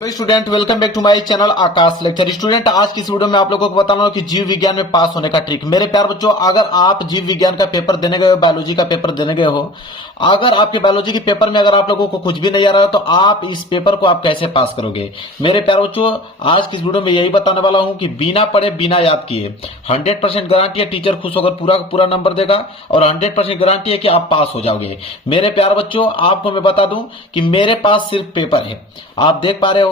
तो student welcome back to my channel Aakash lecture. Student आज की इस वीडियो में आप लोगों को बताना कि जीव विज्ञान में पास होने का ट्रिक। मेरे प्यार बच्चों, अगर आप जीव विज्ञान का पेपर देने गए हो, बायोलॉजी का पेपर देने गए हो, अगर आपके बायोलॉजी के पेपर में अगर आप लोगों को कुछ भी नहीं आ रहा है तो आप इस पेपर को आप कैसे पास करोगे। मेरे प्यार बच्चों, आज की इस वीडियो में यही बताने वाला हूं कि बिना पढ़े बिना याद किए 100% गारंटी है टीचर खुश होकर पूरा पूरा नंबर देगा और 100% गारंटी है कि आप पास हो जाओगे। मेरे प्यार बच्चों, आपको मैं बता दूं कि मेरे पास सिर्फ पेपर है। आप देख पा रहे हो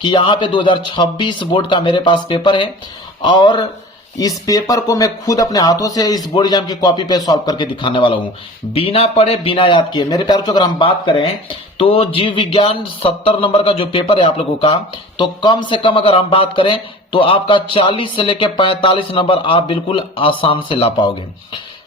कि यहाँ पे 2026 बोर्ड का मेरे पास पेपर है और इस पेपर को मैं खुद अपने हाथों से इस बोर्ड एग्जाम की कॉपी पे सॉल्व करके दिखाने वाला हूं, बिना पढ़े बिना याद किए। मेरे प्यारों, अगर हम बात करें तो जीव विज्ञान 70 नंबर का जो पेपर है आप लोगों का, तो कम से कम अगर हम बात करें तो आपका 40 से लेकर 45 नंबर आप बिल्कुल आसान से ला पाओगे।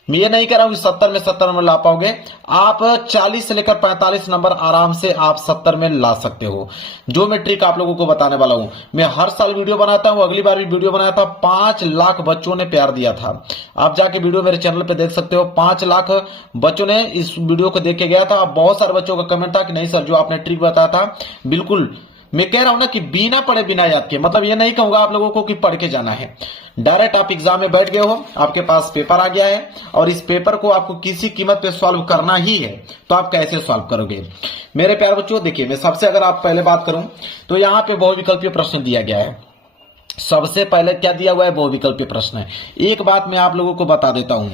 मैं ये नहीं कह रहा हूं कि 70 में 70 नंबर ला पाओगे, आप 40 से लेकर 45 नंबर आराम से आप 70 में ला सकते हो। जो मैं ट्रिक आप लोगों को बताने वाला हूं, मैं हर साल वीडियो बनाता हूं, अगली बार भी वीडियो बनाया था, 5 लाख बच्चों ने प्यार दिया था। आप जाके वीडियो मेरे चैनल पे देख सकते हो, 5 लाख बच्चों ने इस वीडियो को देख के गया था। बहुत सारे बच्चों का कमेंट था कि नहीं सर, जो आपने ट्रिक बताया था बिल्कुल। मैं कह रहा हूं ना कि बिना पढ़े बिना याद किए, मतलब ये नहीं कहूंगा आप लोगों को कि पढ़ के जाना है। डायरेक्ट आप एग्जाम में बैठ गए हो, आपके पास पेपर आ गया है और इस पेपर को आपको किसी कीमत पे सॉल्व करना ही है, तो आप कैसे सॉल्व करोगे। मेरे प्यारे बच्चों, देखिए मैं सबसे अगर आप पहले बात करूं तो यहाँ पे बहुविकल्पीय प्रश्न दिया गया है। सबसे पहले क्या दिया हुआ है, बहुविकल्पीय प्रश्न है। एक बात मैं आप लोगों को बता देता हूं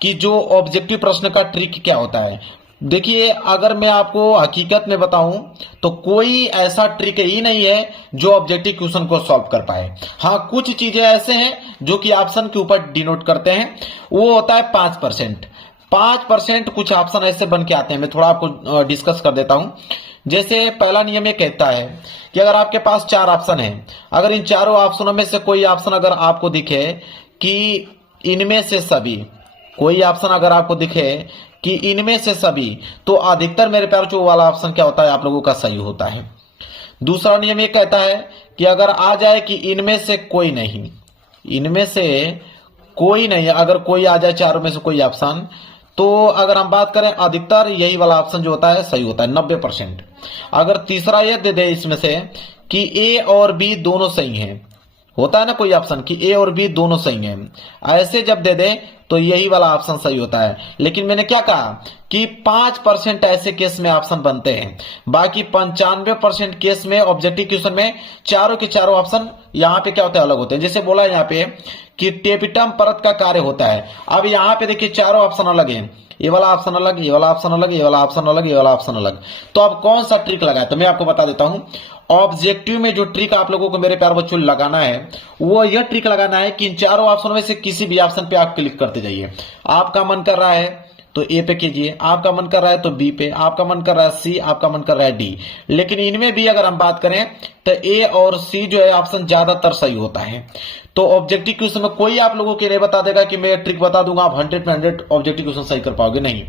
कि जो ऑब्जेक्टिव प्रश्न का ट्रिक क्या होता है। देखिए, अगर मैं आपको हकीकत में बताऊं तो कोई ऐसा ट्रिक ही नहीं है जो ऑब्जेक्टिव क्वेश्चन को सॉल्व कर पाए। हाँ, कुछ चीजें ऐसे हैं जो कि ऑप्शन के ऊपर डिनोट करते हैं, वो होता है 5%। 5% कुछ ऑप्शन ऐसे बन के आते हैं, मैं थोड़ा आपको डिस्कस कर देता हूं। जैसे पहला नियम ये कहता है कि अगर आपके पास 4 ऑप्शन है, अगर इन चारों ऑप्शनों में से कोई ऑप्शन अगर आपको दिखे कि इनमें से सभी, कोई ऑप्शन अगर आपको दिखे कि इनमें से सभी, तो अधिकतर मेरे प्यार जो वाला ऑप्शन क्या होता है आप लोगों का सही होता है। दूसरा नियम ये कहता है कि अगर आ जाए कि इनमें से कोई नहीं, इनमें से कोई नहीं, अगर कोई आ जाए चारों में से कोई ऑप्शन, तो अगर हम बात करें अधिकतर यही वाला ऑप्शन जो होता है सही होता है 90%। अगर तीसरा ये दे दे इसमें से कि ए और बी दोनों सही हैं, होता है ना कोई ऑप्शन कि ए और बी दोनों सही हैं, ऐसे जब दे दे तो यही वाला ऑप्शन सही होता है। लेकिन मैंने क्या कहा कि 5% ऐसे केस में ऑप्शन बनते हैं, बाकी 95% केस में ऑब्जेक्टिव क्वेश्चन में चारों के चारों ऑप्शन यहाँ पे क्या होते हैं, अलग होते हैं। जैसे बोला यहाँ पे कि टेपिटम परत का कार्य होता है। अब यहाँ पे देखिए चारों ऑप्शन अलग हैं, ये वाला ऑप्शन अलग, ये वाला ऑप्शन अलग, ये वाला ऑप्शन अलग, ये वाला ऑप्शन अलग। तो अब कौन सा ट्रिक लगाए, तो मैं आपको बता देता हूं। ऑब्जेक्टिव में जो ट्रिक आप लोगों को मेरे प्यार बच्चों लगाना है, वो यह ट्रिक लगाना है कि इन चारों ऑप्शनों में से किसी भी ऑप्शन पे आप क्लिक करते जाइए। आपका मन कर रहा है तो ए पे कीजिए, आपका मन कर रहा है तो बी पे, आपका मन कर रहा है सी, आपका मन कर रहा है डी। लेकिन इनमें भी अगर हम बात करें तो ए और सी जो है ऑप्शन ज्यादातर सही होता है। तो ऑब्जेक्टिव क्वेश्चन में कोई आप लोगों के लिए बता देगा कि मैं ट्रिक बता दूंगा आप 100 में 100 ऑब्जेक्टिव क्वेश्चन सही कर पाओगे, नहीं।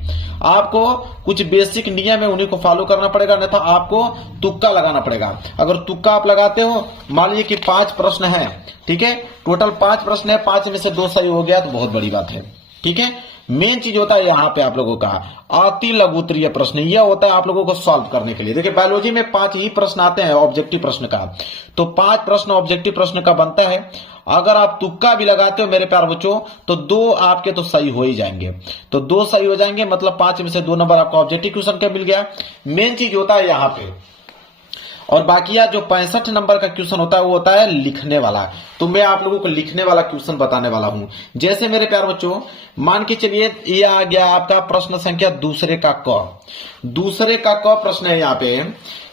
आपको कुछ बेसिक नियम है, उन्हीं को फॉलो करना पड़ेगा, अन्यथा आपको तुक्का लगाना पड़ेगा। अगर तुक्का आप लगाते हो, मान लीजिए कि 5 प्रश्न है, ठीक है, टोटल 5 प्रश्न है, 5 में से 2 सही हो गया तो बहुत बड़ी बात है, ठीक है। मेन चीज होता है यहाँ पे आप लोगों का अति लघुत्तरीय प्रश्न, यह होता है आप लोगों को सॉल्व करने के लिए। देखिए बायोलॉजी में 5 ही प्रश्न आते हैं ऑब्जेक्टिव प्रश्न का, तो 5 प्रश्न ऑब्जेक्टिव प्रश्न का बनता है। अगर आप तुक्का भी लगाते हो मेरे प्यार बच्चों तो 2 आपके तो सही हो ही जाएंगे, तो 2 सही हो जाएंगे, मतलब 5 में से 2 नंबर आपको ऑब्जेक्टिव क्वेश्चन का मिल गया। मेन चीज होता है यहाँ पे। और बाकी यार जो 65 नंबर का क्वेश्चन होता है वो होता है लिखने वाला। तो मैं आप लोगों को लिखने वाला क्वेश्चन बताने वाला हूं। जैसे मेरे प्यार बच्चों, मान के चलिए ये आ गया आपका प्रश्न संख्या दूसरे का क। दूसरे का क प्रश्न है यहाँ पे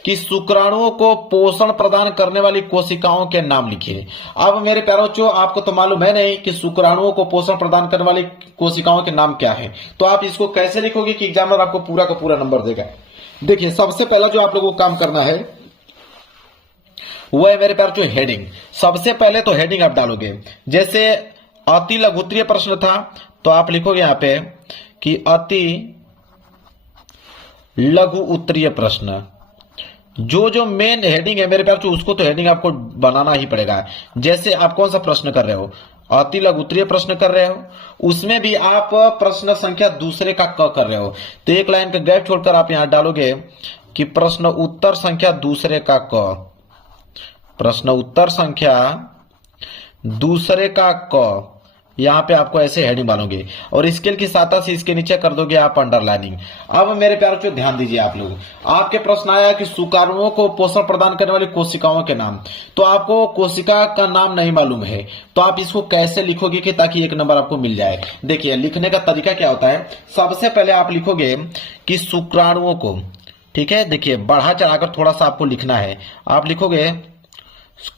कि शुक्राणुओं को पोषण प्रदान करने वाली कोशिकाओं के नाम लिखिए। अब मेरे प्यारे बच्चों, आपको तो मालूम है नहीं कि शुक्राणुओं को पोषण प्रदान करने वाली कोशिकाओं के नाम क्या है, तो आप इसको कैसे लिखोगे कि एग्जामिनर आपको पूरा का पूरा नंबर देगा। देखिए सबसे पहला जो आप लोगों को काम करना है वो है मेरे प्यार जो हेडिंग। सबसे पहले तो हेडिंग आप डालोगे। जैसे अति लघुत्तरीय प्रश्न था तो आप लिखोगे यहां पे कि अति लघु उत्तरीय प्रश्न। जो मेन हेडिंग है मेरे प्यार उसको तो हेडिंग आपको बनाना ही पड़ेगा। जैसे आप कौन सा प्रश्न कर रहे हो, अति लघु उत्तरीय प्रश्न कर रहे हो, उसमें भी आप प्रश्न संख्या दूसरे का क कर रहे हो, तो एक लाइन का गैप छोड़कर आप यहां डालोगे कि प्रश्न उत्तर संख्या दूसरे का क। प्रश्न उत्तर संख्या दूसरे का क, यहां पे आपको ऐसे हेडिंग डालोगे और स्केल की सहायता से इसके नीचे कर दोगे आप अंडरलाइनिंग। अब मेरे प्यारे बच्चों ध्यान दीजिए, आप लोग, आपके प्रश्न आया कि शुक्राणुओं को पोषण प्रदान करने वाली कोशिकाओं के नाम, तो आपको कोशिका का नाम नहीं मालूम है तो आप इसको कैसे लिखोगे कि ताकि 1 नंबर आपको मिल जाए। देखिए लिखने का तरीका क्या होता है, सबसे पहले आप लिखोगे कि शुक्राणुओं को, ठीक है, देखिए बढ़ा चढ़ाकर थोड़ा सा आपको लिखना है। आप लिखोगे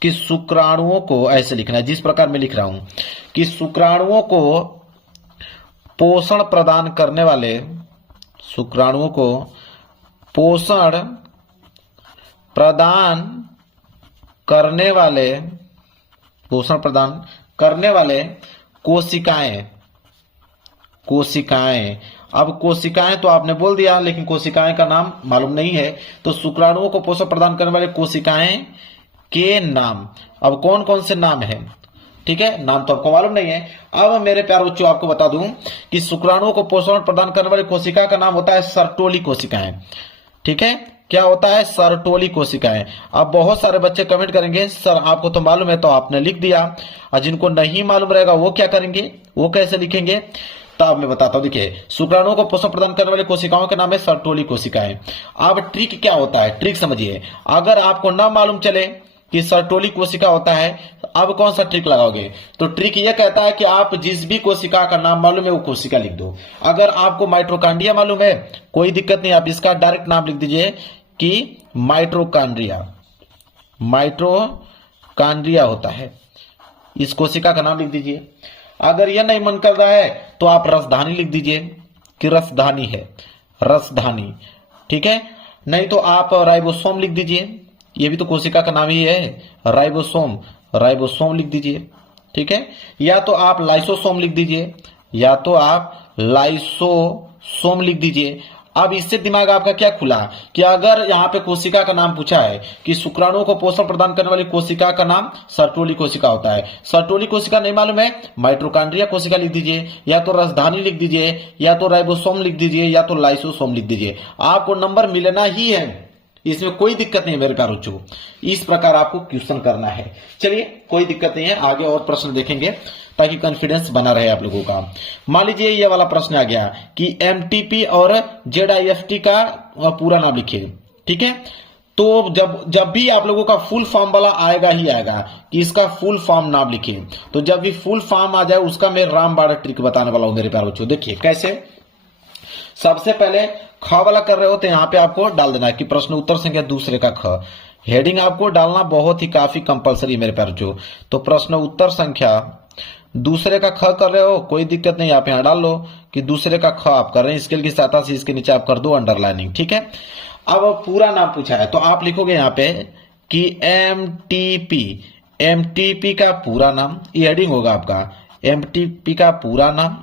कि शुक्राणुओं को, ऐसे लिखना है जिस प्रकार मैं लिख रहा हूं कि शुक्राणुओं को पोषण प्रदान करने वाले, शुक्राणुओं को पोषण प्रदान करने वाले, पोषण प्रदान करने वाले कोशिकाएं, कोशिकाएं। अब कोशिकाएं तो आपने बोल दिया लेकिन कोशिकाएं का नाम मालूम नहीं है, तो शुक्राणुओं को पोषण प्रदान करने वाले कोशिकाएं के नाम, अब कौन कौन से नाम है, ठीक है, नाम तो आपको मालूम नहीं है। अब मेरे प्यारे बच्चों आपको बता दूं कि शुक्राणुओं को पोषण प्रदान करने वाली कोशिका का नाम होता है सर्टोली कोशिकाएं, ठीक है, क्या होता है, सर्टोली कोशिकाएं। अब बहुत सारे बच्चे कमेंट करेंगे सर आपको तो मालूम है तो आपने लिख दिया, और जिनको नहीं मालूम रहेगा वो क्या करेंगे, वो कैसे लिखेंगे, तब मैं बताता हूं। देखिए शुक्राणुओं को पोषण प्रदान करने वाली कोशिकाओं के नाम है सर्टोली कोशिकाएं। अब ट्रिक क्या होता है, ट्रिक समझिए, अगर आपको ना मालूम चले कि सर्टोली कोशिका होता है, अब कौन सा ट्रिक लगाओगे, तो ट्रिक यह कहता है कि आप जिस भी कोशिका का नाम मालूम है वो कोशिका लिख दो। अगर आपको माइटोकांड्रिया मालूम है कोई दिक्कत नहीं, आप इसका डायरेक्ट नाम लिख दीजिए कि माइटोकांड्रिया, माइटोकांड्रिया होता है, इस कोशिका का नाम लिख दीजिए। अगर यह नहीं मन कर रहा है तो आप रसधानी लिख दीजिए कि रसधानी है, रसधानी, ठीक है, नहीं तो आप राइबोसोम लिख दीजिए, ये भी तो कोशिका का नाम ही है, राइबोसोम, राइबोसोम लिख दीजिए, ठीक है, या तो आप लाइसोसोम लिख दीजिए, या तो आप लाइसोसोम लिख दीजिए। अब इससे दिमाग आपका क्या खुला कि अगर यहाँ पे कोशिका का नाम पूछा है कि शुक्राणुओं को पोषण प्रदान करने वाली कोशिका का नाम सर्टोली कोशिका होता है, सर्टोली कोशिका नहीं मालूम है, माइटोकांड्रिया कोशिका लिख दीजिए, या तो रसधानी लिख दीजिए, या तो राइबोसोम लिख दीजिए, या तो लाइसोसोम लिख दीजिए, आपको नंबर मिलना ही है, इसमें कोई दिक्कत नहीं है मेरे प्यारे बच्चों। इस प्रकार आपको क्वेश्चन करना है। चलिए कोई दिक्कत नहीं है, आगे और प्रश्न देखेंगे ताकि कॉन्फिडेंस बना रहे आप लोगों का। मान लीजिए ये वाला प्रश्न आ गया कि एमटीपी और जेडआईएफटी का पूरा नाम लिखिए, ठीक है, तो जब भी आप लोगों का फुल फॉर्म वाला आएगा ही आएगा कि इसका फुल फॉर्म नाम लिखिए, तो जब भी फुल फॉर्म आ जाए उसका मैं रामबाण ट्रिक बताने वाला हूं मेरे प्यारे बच्चों। देखिए कैसे, सबसे पहले ख वाला कर रहे हो तो यहाँ पे आपको डाल देना है कि प्रश्न उत्तर संख्या दूसरे का ख, हेडिंग आपको डालना बहुत ही काफी कंपलसरी मेरे प्यारे बच्चों। तो प्रश्न उत्तर संख्या दूसरे का ख कर रहे हो, कोई दिक्कत नहीं, आप यहाँ डाल लो कि दूसरे का ख आप कर रहे हैं, स्केल की सहायता से इसके नीचे आप कर दो अंडरलाइनिंग, ठीक है। अब पूरा नाम पूछा है तो आप लिखोगे यहाँ पे कि एमटीपी, एमटीपी का पूरा नाम, ये हेडिंग होगा आपका, एमटीपी का पूरा नाम,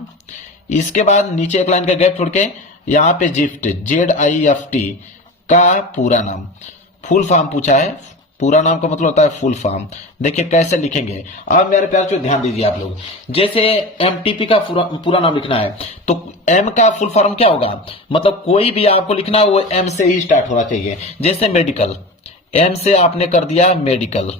इसके बाद नीचे एक लाइन का गैप छोड़ के यहाँ पे जिफ्ट, जेडआईएफटी का पूरा नाम, फुल फॉर्म पूछा है, पूरा नाम का मतलब होता है फुल फॉर्म। देखिए कैसे लिखेंगे, अब मेरे प्यारे ध्यान दीजिए आप लोग, जैसे एमटीपी का पूरा नाम लिखना है तो एम का फुल फॉर्म क्या होगा, मतलब कोई भी आपको लिखना है वो एम से ही स्टार्ट होना चाहिए। जैसे मेडिकल, एम से आपने कर दिया मेडिकल,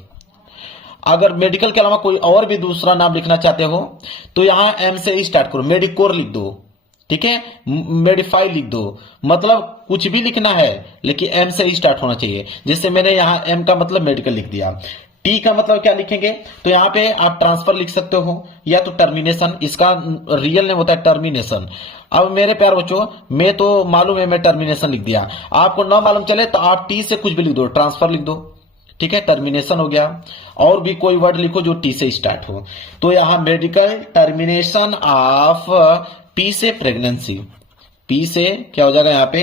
अगर मेडिकल के अलावा कोई और भी दूसरा नाम लिखना चाहते हो तो यहां एम से ही स्टार्ट करो, मेडिकोर लिख दो, ठीक है, मेडिफाई लिख दो, मतलब कुछ भी लिखना है लेकिन एम से ही स्टार्ट होना चाहिए। जैसे मैंने यहाँ एम का मतलब मेडिकल लिख दिया, टी का मतलब क्या लिखेंगे, तो यहाँ पे आप ट्रांसफर लिख सकते हो या तो टर्मिनेशन, इसका रियल नेम होता है टर्मिनेशन। अब मेरे प्यारे बच्चों मैं तो मालूम है मैं टर्मिनेशन लिख दिया, आपको ना मालूम चले तो आप टी से कुछ भी लिख दो, ट्रांसफर लिख दो, ठीक है, टर्मिनेशन हो गया। और भी कोई वर्ड लिखो जो टी से स्टार्ट हो, तो यहां मेडिकल टर्मिनेशन ऑफ पी से प्रेगनेंसी, पी से क्या हो जाएगा यहाँ पे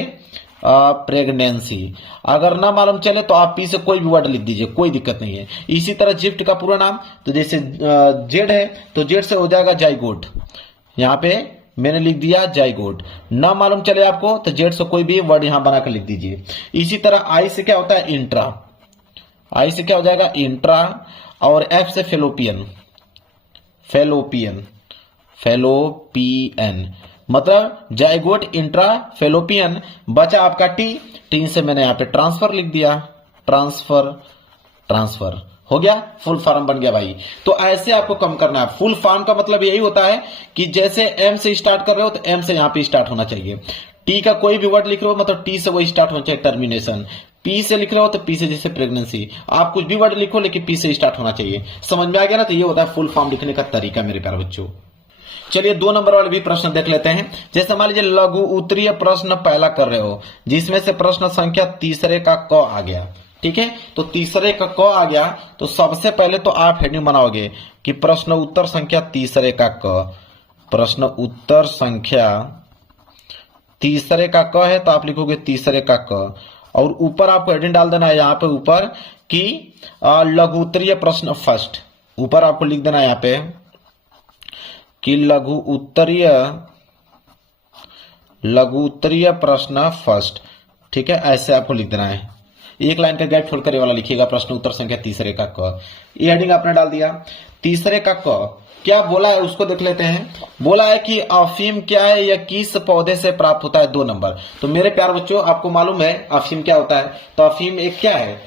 प्रेगनेंसी। अगर ना मालूम चले तो आप पी से कोई भी वर्ड लिख दीजिए, कोई दिक्कत नहीं है। इसी तरह जिफ्ट का पूरा नाम, तो जैसे जेड है तो जेड से हो जाएगा जाइगोट, यहाँ पे मैंने लिख दिया जाइगोट। ना मालूम चले आपको तो जेड से कोई भी वर्ड यहां बनाकर लिख दीजिए। इसी तरह आई से क्या होता है इंट्रा, आई से क्या हो जाएगा इंट्रा, और एफ से फेलोपियन, फेलोपियन, फेलोपियन मतलब जाइगोट इंट्रा फेलोपियन। बचा आपका टी, टी से मैंने यहाँ पे ट्रांसफर लिख दिया, ट्रांसफर, ट्रांसफर हो गया, फुल फॉर्म बन गया भाई। तो ऐसे आपको कम करना है। फुल फॉर्म का मतलब यही होता है कि जैसे एम से स्टार्ट कर रहे हो तो एम से यहां पे स्टार्ट होना चाहिए। टी का कोई भी वर्ड लिख रहे हो मतलब टी से वो स्टार्ट होना चाहिए, टर्मिनेशन। पी से लिख रहे हो तो पी से जैसे प्रेगनेंसी, आप कुछ भी वर्ड लिखो लेकिन पी से स्टार्ट होना चाहिए। समझ में आ गया ना? तो ये होता है फुल फॉर्म लिखने का तरीका मेरे प्यारे बच्चों। चलिए 2 नंबर वाले भी प्रश्न देख लेते हैं। जैसे मान लीजिए लघु उत्तरीय प्रश्न पहला कर रहे हो, जिसमें से प्रश्न संख्या तीसरे का क आ गया। ठीक है, तो तीसरे का क आ गया तो सबसे पहले तो आप हेडिंग बनाओगे कि प्रश्न उत्तर संख्या तीसरे का क। प्रश्न उत्तर संख्या तीसरे का क है तो आप लिखोगे तीसरे का क, और ऊपर आपको हेडिंग डाल देना है यहां पे ऊपर कि लघु उत्तरीय प्रश्न फर्स्ट। ऊपर आपको लिख देना है यहां पे कि लघु उत्तरीय प्रश्न फर्स्ट। ठीक है, ऐसे आपको लिख देना है। एक लाइन का गैप छोड़कर ये वाला लिखिएगा, प्रश्न उत्तर संख्या तीसरे का क। ये हेडिंग आपने डाल दिया। तीसरे का क क्या बोला है उसको देख लेते हैं। बोला है कि अफीम क्या है, या किस पौधे से प्राप्त होता है, 2 नंबर। तो मेरे प्यार बच्चों आपको मालूम है अफीम क्या होता है। तो अफीम एक क्या है,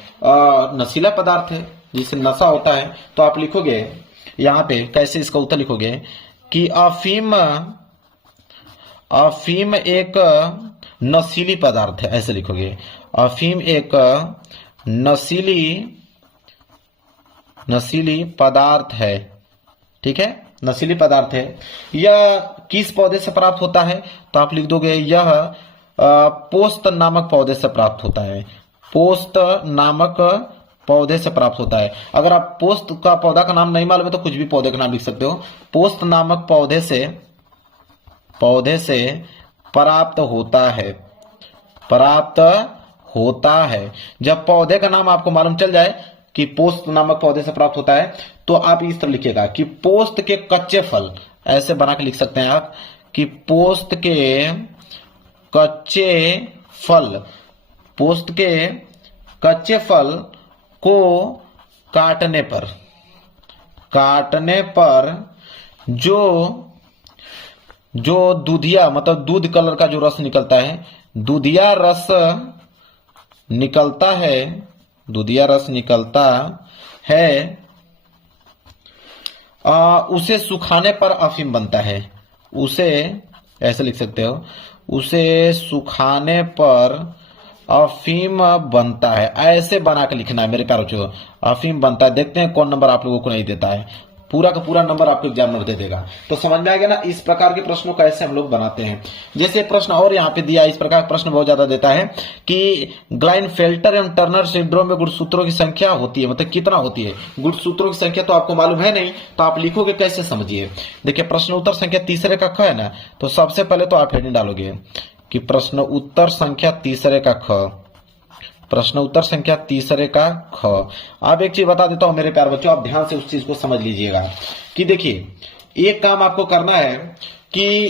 नशीला पदार्थ है जिससे नशा होता है। तो आप लिखोगे यहां पे कैसे इसका उत्तर लिखोगे कि अफीम एक नशीली पदार्थ है, ऐसे लिखोगे। अफीम एक नशीली पदार्थ है। ठीक है, नशीली पदार्थ है। यह किस पौधे से प्राप्त होता है, तो आप लिख दोगे यह पोस्त नामक पौधे से प्राप्त होता है। पोस्त नामक पौधे से प्राप्त होता है। अगर आप पोस्त का पौधा का नाम नहीं मालूम है तो कुछ भी पौधे का नाम लिख सकते हो। पोस्त नामक पौधे से प्राप्त होता है। जब पौधे का नाम आपको मालूम चल जाए कि पोस्त नामक पौधे से प्राप्त होता है तो आप इस तरह लिखिएगा कि पोस्त के कच्चे फल, ऐसे बना के लिख सकते हैं आप कि पोस्त के कच्चे फल को काटने पर जो दूधिया मतलब दूध कलर का जो रस निकलता है, दूधिया रस निकलता है, उसे सुखाने पर अफीम बनता है। उसे ऐसे लिख सकते हो, उसे सुखाने पर अफीम बनता है। ऐसे बना के लिखना है मेरे प्यारे बच्चों, अफीम बनता है। देखते हैं कौन नंबर आप लोगों को नहीं देता है। पूरा का पूरा नंबर आपको एग्जामिनर दे देगा। तो समझ में आ गया ना इस प्रकार के प्रश्नों को ऐसे हम लोग बनाते हैं। जैसे प्रश्न और यहाँ पे दिया, इस प्रकार का प्रश्न बहुत ज्यादा देता है कि ग्लाइनफेल्टर एवं टर्नर सिंड्रोम में गुणसूत्रों की संख्या होती है, मतलब कितना होती है। गुणसूत्रों की संख्या तो आपको मालूम है नहीं, तो आप लिखोगे कैसे, समझिए। देखिए प्रश्न उत्तर संख्या तीसरे का ख है ना, तो सबसे पहले तो आप हेडिंग डालोगे कि प्रश्न उत्तर संख्या तीसरे का ख। प्रश्न उत्तर संख्या तीसरे का ख। अब एक चीज बता देता हूं मेरे प्यारे बच्चों, आप ध्यान से उस चीज को समझ लीजिएगा कि देखिए एक काम आपको करना है कि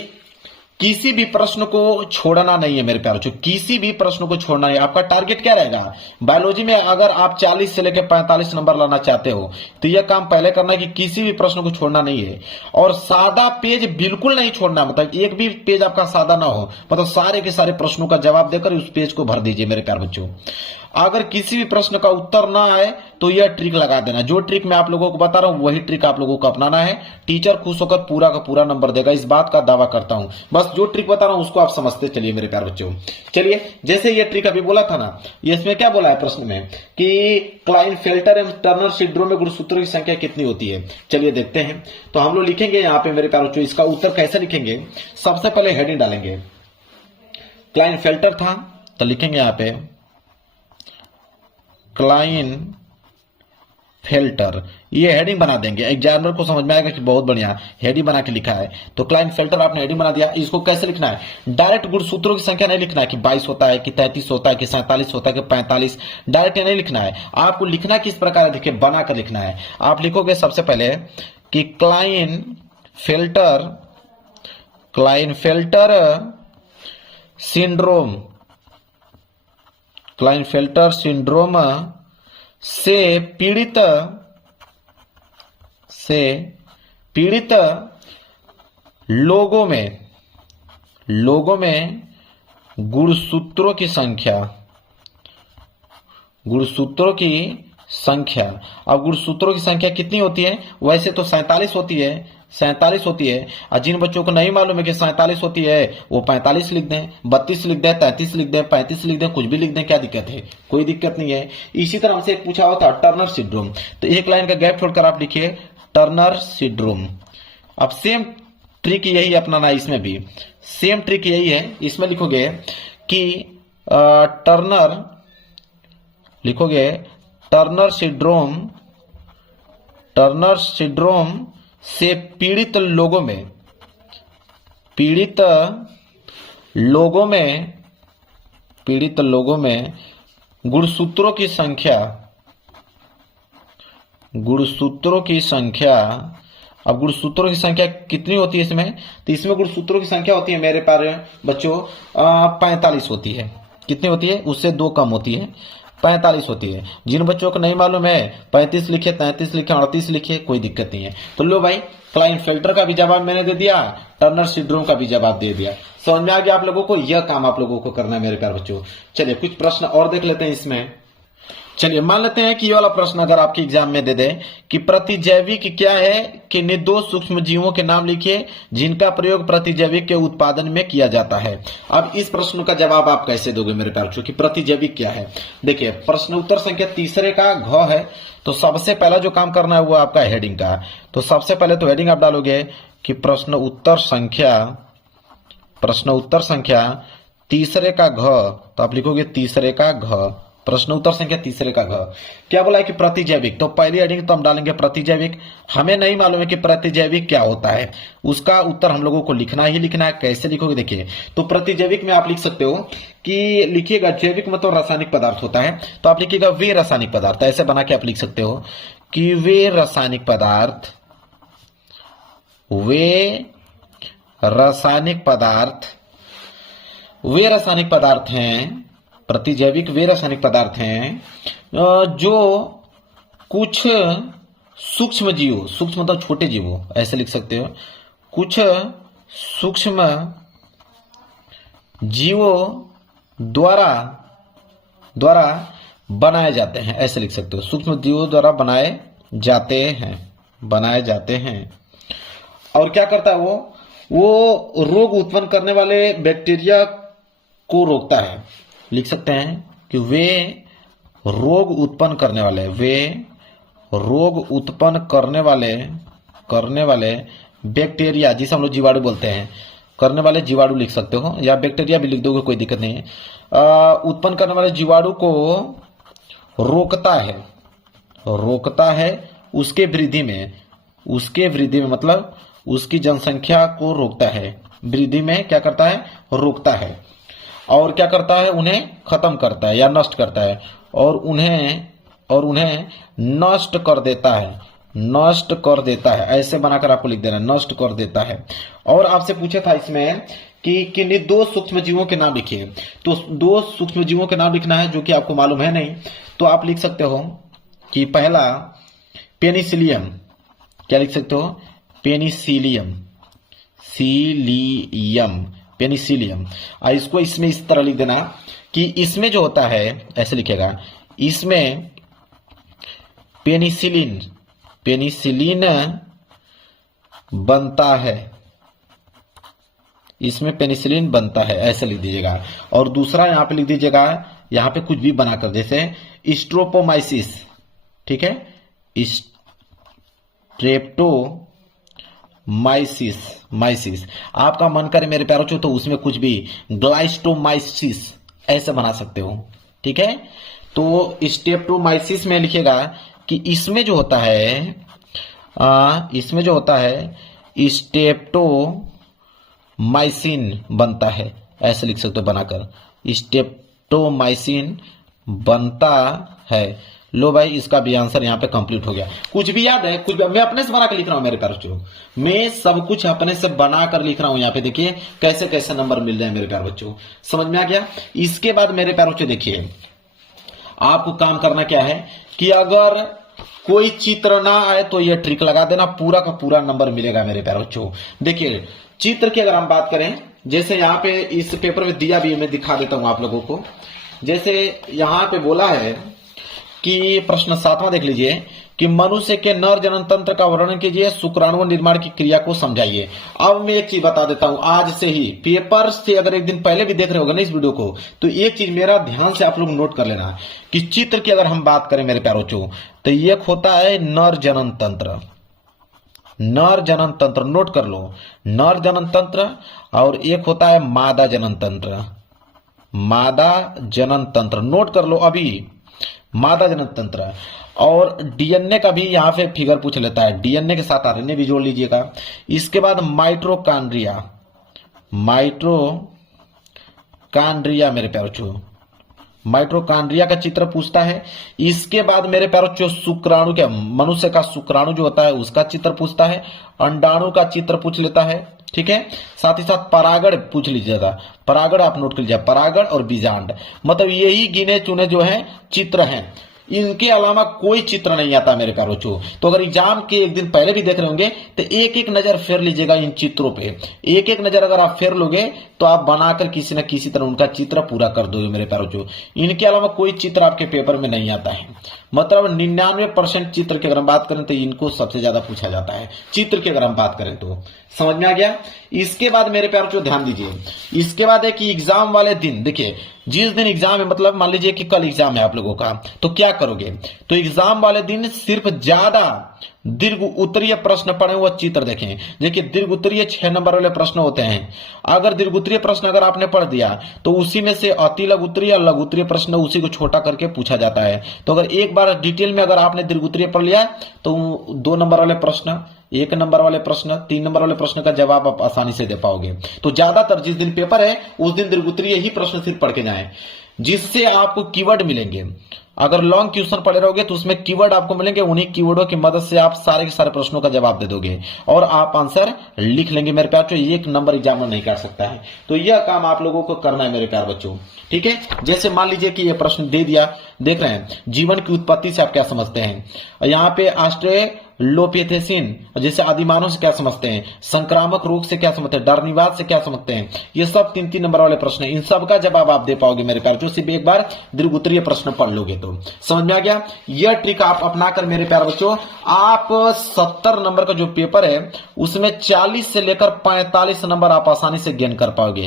किसी भी प्रश्न को छोड़ना नहीं है मेरे प्यारे बच्चों, किसी भी प्रश्न को छोड़ना नहीं। आपका टारगेट क्या रहेगा बायोलॉजी में, अगर आप 40 से लेकर 45 नंबर लाना चाहते हो तो यह काम पहले करना है कि किसी भी प्रश्न को छोड़ना नहीं है। और सादा पेज बिल्कुल नहीं छोड़ना, मतलब एक भी पेज आपका सादा ना हो, मतलब सारे के सारे प्रश्नों का जवाब देकर उस पेज को भर दीजिए मेरे प्यारे बच्चों। अगर किसी भी प्रश्न का उत्तर ना आए तो यह ट्रिक लगा देना। जो ट्रिक मैं आप लोगों को बता रहा हूं वही ट्रिक आप लोगों को अपनाना है। टीचर खुश होकर पूरा का पूरा नंबर देगा, इस बात का दावा करता हूं। बस जो ट्रिक बता रहा हूं उसको आप समझते चलिए मेरे प्यारे बच्चों। चलिए जैसे ये ट्रिक अभी बोला था ना, इसमें क्या बोला है प्रश्न में कि क्लाइनफेल्टर एंड टर्नर सिंड्रोम में गुणसूत्रों की संख्या कितनी होती है। चलिए देखते हैं। तो हम लोग लिखेंगे यहाँ पे मेरे प्यारे बच्चों, इसका उत्तर कैसे लिखेंगे। सबसे पहले हेडिंग डालेंगे, क्लाइनफेल्टर था तो लिखेंगे यहाँ पे क्लाइनफेल्टर, ये हेडिंग बना देंगे। एग्जामिनर को समझ में आएगा कि बहुत बढ़िया हेडिंग बना के लिखा है। तो क्लाइनफेल्टर आपने हेडिंग बना दिया। इसको कैसे लिखना है, डायरेक्ट गुणसूत्रों की संख्या नहीं लिखना है कि 22 होता है कि 33 होता है कि 47 होता है कि 45, डायरेक्ट नहीं लिखना है। आपको लिखना किस प्रकार है, देखिए बना कर लिखना है। आप लिखोगे सबसे पहले कि क्लाइनफेल्टर सिंड्रोम से पीड़ित लोगों में गुणसूत्रों की संख्या। अब गुणसूत्रों की संख्या कितनी होती है? वैसे तो 47 होती है, 47 होती है। और जिन बच्चों को नहीं मालूम है कि 47 होती है वो 45 लिख दें, 32 लिख दें, 33 लिख दें, 35 लिख दें, कुछ भी लिख दें, क्या दिक्कत है? कोई दिक्कत नहीं है। इसी तरह हमसे एक पूछा हुआ था टर्नर सिंड्रोम, तो एक लाइन का गैप छोड़कर आप लिखिए टर्नर सिंड्रोम। अब सेम ट्रिक यही अपनाना है, इसमें भी सेम ट्रिक यही है। इसमें लिखोगे कि टर्नर, लिखोगे टर्नर सिंड्रोम से पीड़ित लोगों में गुणसूत्रों की संख्या। अब गुणसूत्रों की संख्या कितनी होती है इसमें? तो इसमें गुणसूत्रों की संख्या होती है मेरे प्यारे बच्चों 45 होती है। कितनी होती है? उससे 2 कम होती है, 45 होती है। जिन बच्चों को नहीं मालूम है 35 लिखे, 33 लिखे, 38 लिखे, कोई दिक्कत नहीं है। तो लो भाई, क्लाइनफेल्टर का भी जवाब मैंने दे दिया, टर्नर सिंड्रोम का भी जवाब दे दिया। समझ में आ गया आप लोगों को? यह काम आप लोगों को करना है मेरे प्यारे बच्चों। चलिए कुछ प्रश्न और देख लेते हैं इसमें। चलिए मान लेते हैं कि ये वाला प्रश्न अगर आपके एग्जाम में दे दे कि प्रतिजैविक क्या है कि निर्दोष सूक्ष्म जीवों के नाम लिखिए जिनका प्रयोग प्रतिजैविक के उत्पादन में किया जाता है। अब इस प्रश्न का जवाब आप कैसे दोगे मेरे प्यारे बच्चों कि प्रतिजैविक क्या है? देखिए प्रश्न उत्तर संख्या तीसरे का घ है, तो सबसे पहला जो काम करना है वो आपका हेडिंग का। तो सबसे पहले तो हेडिंग आप डालोगे कि प्रश्न उत्तर संख्या तीसरे का घ, तो आप लिखोगे तीसरे का घ, प्रश्न उत्तर संख्या तीसरे का घ। क्या बोला है कि प्रतिजैविक, तो पहली हेडिंग तो हम डालेंगे प्रतिजैविक। हमें नहीं मालूम है कि प्रतिजैविक क्या होता है, उसका उत्तर हम लोगों को लिखना ही लिखना है। कैसे लिखोगे? देखिए तो प्रतिजैविक में आप लिख सकते हो कि लिखिएगा जैविक में तो रासायनिक पदार्थ होता है, तो आप लिखिएगा वे रासायनिक पदार्थ, ऐसे बना के आप लिख सकते हो कि वे रासायनिक पदार्थ हैं, प्रतिजैविक वे रासायनिक पदार्थ हैं जो कुछ सूक्ष्म मतलब छोटे जीवों, ऐसे लिख सकते हो, कुछ सूक्ष्म जीवों द्वारा बनाए जाते हैं, ऐसे लिख सकते हो, सूक्ष्म जीवों द्वारा बनाए जाते हैं। और क्या करता है वो रोग उत्पन्न करने वाले बैक्टीरिया को रोकता है। लिख सकते हैं कि वे रोग उत्पन्न करने वाले बैक्टीरिया, जिसे हम लोग जीवाणु बोलते हैं, करने वाले जीवाणु लिख सकते हो या बैक्टीरिया भी लिख दोगे, कोई दिक्कत नहीं है। उत्पन्न करने वाले जीवाणु को रोकता है उसके वृद्धि में मतलब उसकी जनसंख्या को रोकता है। वृद्धि में क्या करता है? रोकता है। और क्या करता है? उन्हें खत्म करता है या नष्ट करता है, और उन्हें नष्ट कर देता है, ऐसे बनाकर आपको लिख देना, नष्ट कर देता है। और आपसे पूछा था इसमें कि निर्दोष सूक्ष्म जीवों के नाम लिखिए, तो 2 सूक्ष्म जीवों के नाम लिखना है जो कि आपको मालूम है नहीं, तो आप लिख सकते हो कि पहला पेनिसिलियम, क्या लिख सकते हो? पेनिसिलियम। और इसको इसमें इस तरह लिख देना कि इसमें जो होता है, ऐसे लिखेगा, इसमें पेनिसिलिन बनता है, इसमें पेनिसिलिन बनता है, ऐसे लिख दीजिएगा। और दूसरा यहां पे लिख दीजिएगा, यहां पे कुछ भी बनाकर, जैसे स्ट्रेप्टोमाइसिस, ठीक है, स्ट्रेप्टोमाइसिस। आपका मन करे मेरे प्यारों चो तो उसमें कुछ भी ग्लाइस्टोमाइसिस ऐसे बना सकते हो, ठीक है। तो स्ट्रेप्टोमाइसिस में लिखेगा कि इसमें जो होता है स्ट्रेप्टोमाइसिन बनता है, ऐसे लिख सकते हो बनाकर, स्ट्रेप्टोमाइसिन बनता है। लो भाई, इसका भी आंसर यहाँ पे कंप्लीट हो गया। कुछ भी याद है? कुछ भी मैं अपने से बना कर लिख रहा हूं मेरे प्यारे बच्चों, मैं सब कुछ अपने से बना कर लिख रहा हूं। यहाँ पे देखिए कैसे कैसे नंबर मिल रहे हैं मेरे प्यारे बच्चों, समझ में आ गया। इसके बाद मेरे प्यारे बच्चों देखिए, आपको काम करना क्या है कि अगर कोई चित्र ना आए तो यह ट्रिक लगा देना, पूरा का पूरा नंबर मिलेगा मेरे प्यारे बच्चों। देखिए चित्र की अगर हम बात करें, जैसे यहाँ पे इस पेपर में दिया भी, मैं दिखा देता हूं आप लोगों को। जैसे यहाँ पे बोला है कि प्रश्न 7वां देख लीजिए कि मनुष्य के नर जनन तंत्र का वर्णन कीजिए, शुक्राणु निर्माण की क्रिया को समझाइए। अब मैं एक चीज बता देता हूं, आज से ही पेपर से अगर एक दिन पहले भी देख रहे होगे ना इस वीडियो को, तो एक चीज मेरा ध्यान से आप लोग नोट कर लेना कि चित्र की अगर हम बात करें मेरे प्यारों बच्चों, तो एक होता है नर जनन तंत्र, नर जनन तंत्र नोट कर लो, नर जनन तंत्र, और एक होता है मादा जनन तंत्र, मादा जनन तंत्र नोट कर लो अभी, मादा जनन तंत्र। और डीएनए का भी यहां पे फिगर पूछ लेता है, डीएनए के साथ आरएनए भी जोड़ लीजिएगा। इसके बाद माइटोकॉन्ड्रिया, माइटोकॉन्ड्रिया मेरे प्यारे बच्चों, माइटोकॉन्ड्रिया का चित्र पूछता है। इसके बाद मेरे प्यारे बच्चों शुक्राणु के, मनुष्य का शुक्राणु जो होता है उसका चित्र पूछता है, अंडाणु का चित्र पूछ लेता है, ठीक है। साथ ही साथ परागण पूछ लीजिएगा, परागण आप नोट कर लीजिए, परागण और बीजांड, मतलब यही गिने चुने जो है चित्र हैं, इनके अलावा कोई चित्र नहीं आता मेरे प्यारे बच्चों। तो अगर एग्जाम के एक दिन पहले भी देख रहे होंगे तो एक एक नजर फेर लीजिएगा इन चित्रों पे, एक एक नजर अगर आप फेर लोगे तो आप बनाकर किसी न किसी तरह उनका चित्र पूरा कर दोगे मेरे प्यारे बच्चों। इनके अलावा कोई चित्र आपके पेपर में नहीं आता है, मतलब 99% चित्र की अगर हम बात करें तो इनको सबसे ज्यादा पूछा जाता है, चित्र की अगर हम बात करें तो। समझ में आ गया। इसके बाद मेरे प्यारे बच्चों ध्यान दीजिए, इसके बाद है कि एग्जाम वाले दिन, देखिए जिस दिन एग्जाम है, मतलब मान लीजिए कि कल एग्जाम है आप लोगों का, तो क्या करोगे, तो एग्जाम वाले दिन सिर्फ ज्यादा दीर्घ उत्तरीय प्रश्न पढ़े वह चित्र देखें। देखिए दीर्घ उत्तरीय 6 नंबर वाले प्रश्न होते हैं, अगर दीर्घ उत्तरीय प्रश्न अगर आपने पढ़ दिया तो उसी में से अति लघु उत्तरीय और लघु उत्तरीय प्रश्न उसी को छोटा करके पूछा जाता है। तो अगर एक बार डिटेल में अगर आपने दीर्घ उत्तरीय पढ़ लिया तो 2 नंबर वाले प्रश्न, 1 नंबर वाले प्रश्न, 3 नंबर वाले प्रश्न का जवाब आप आसानी से दे पाओगे। तो ज्यादातर जिस दिन पेपर है उस दिन दीर्घ उत्तरीय ही प्रश्न सिर्फ पढ़ के जाएं, जिससे आपको कीवर्ड मिलेंगे। अगर लॉन्ग क्वेश्चन पढ़े रहोगे तो उसमें कीवर्ड आपको मिलेंगे, उन्हीं कीवर्डों की मदद से आप सारे के सारे प्रश्नों का जवाब दे दोगे और आप आंसर लिख लेंगे मेरे प्यार बच्चों। 1 नंबर एग्जाम में नहीं काट सकता है, तो यह काम आप लोगों को करना है मेरे प्यार बच्चों, ठीक है। जैसे मान लीजिए कि यह प्रश्न दे दिया, देख रहे हैं जीवन की उत्पत्ति से आप क्या समझते हैं, यहाँ पे ऑस्ट्रेलोपिथेसिन जैसे आदिमानव से क्या समझते हैं, संक्रामक रोग से क्या समझते हैं, डरनीवाद से क्या समझते हैं, ये सब 3-3 नंबर वाले प्रश्न हैं। इन सब का जवाब आप दे पाओगे मेरे प्यार बच्चों, सिर्फ एक बार दीर्घ उत्तरीय प्रश्न पढ़ लोगे तो। समझ में आ गया। यह ट्रिक आप अपनाकर मेरे प्यार बच्चों आप 70 नंबर का जो पेपर है उसमें 40 से लेकर 45 नंबर आप आसानी से गेन कर पाओगे।